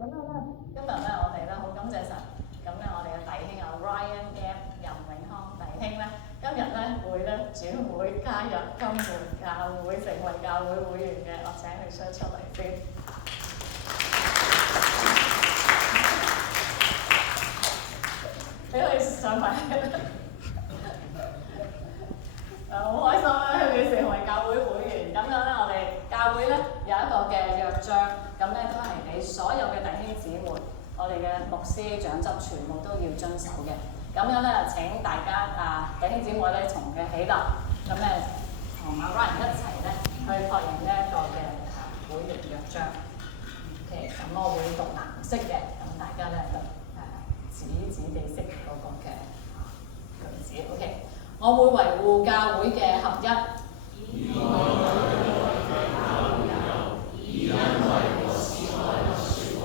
咁樣咧，今日咧我哋咧好感謝神。咁咧我哋嘅弟兄啊 Ryan M 任永康弟兄咧，今日咧會咧轉會加入金門教會，成為教會會員嘅，我請佢 share 出嚟先。俾佢上埋。好開心啦！佢成為教會會員，咁樣咧，我哋教會咧有一個嘅約章，咁咧都係俾所有嘅弟兄姊妹，我哋嘅牧師長執全部都要遵守嘅。咁樣咧，請大家弟兄姊妹咧從嘅起立，咁咧同阿 Ryan 一齊咧去確認呢一個嘅會員約章。OK， 咁我會讀藍色嘅，咁大家咧就指地識嗰個嘅句子。OK。我會維護教會嘅合一，以愛因為我是愛的説話，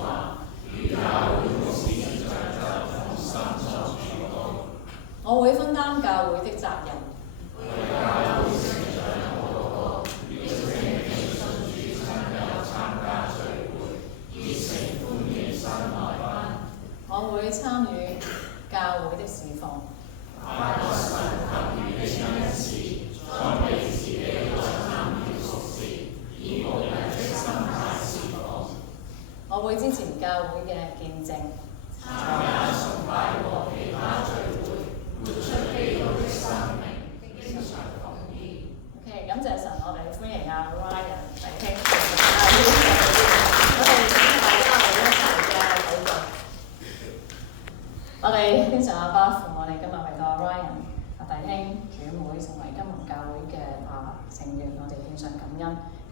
與教會牧師長執同心作主工。我會分擔教會的責任，為教會成長禱告，邀請信主親友參加聚會，熱誠歡迎新來賓。我會參與教會的侍奉。發掘神給予的恩賜，裝備自己來參與服事，以牧人的心態侍奉。我會支持教會嘅見證，參加崇拜和其他聚會，活出基督的生命，經常奉獻。OK， 感謝神，我哋歡迎阿 Ryan 弟兄，我哋請大家嚟一齊嘅禱告。我哋天上阿爸父，我哋今日為到 Ryan 弟兄主會成為金門教會嘅成員，我哋獻上感恩。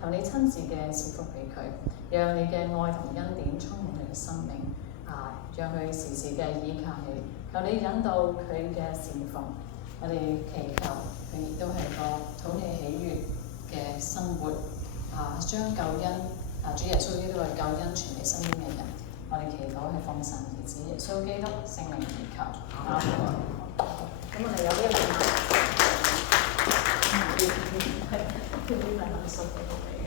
求你親自嘅賜福俾佢，讓你嘅愛同恩典充滿佢嘅生命，讓佢時時嘅倚靠你。求你引導佢嘅侍奉，我哋祈求佢亦都係個討你喜悅嘅生活，將救恩主耶穌基督嘅救恩傳俾身邊嘅人。我哋祈禱係奉神兒子耶穌基督聖名祈求。咁我哋有呢一份呢份屬靈嘅，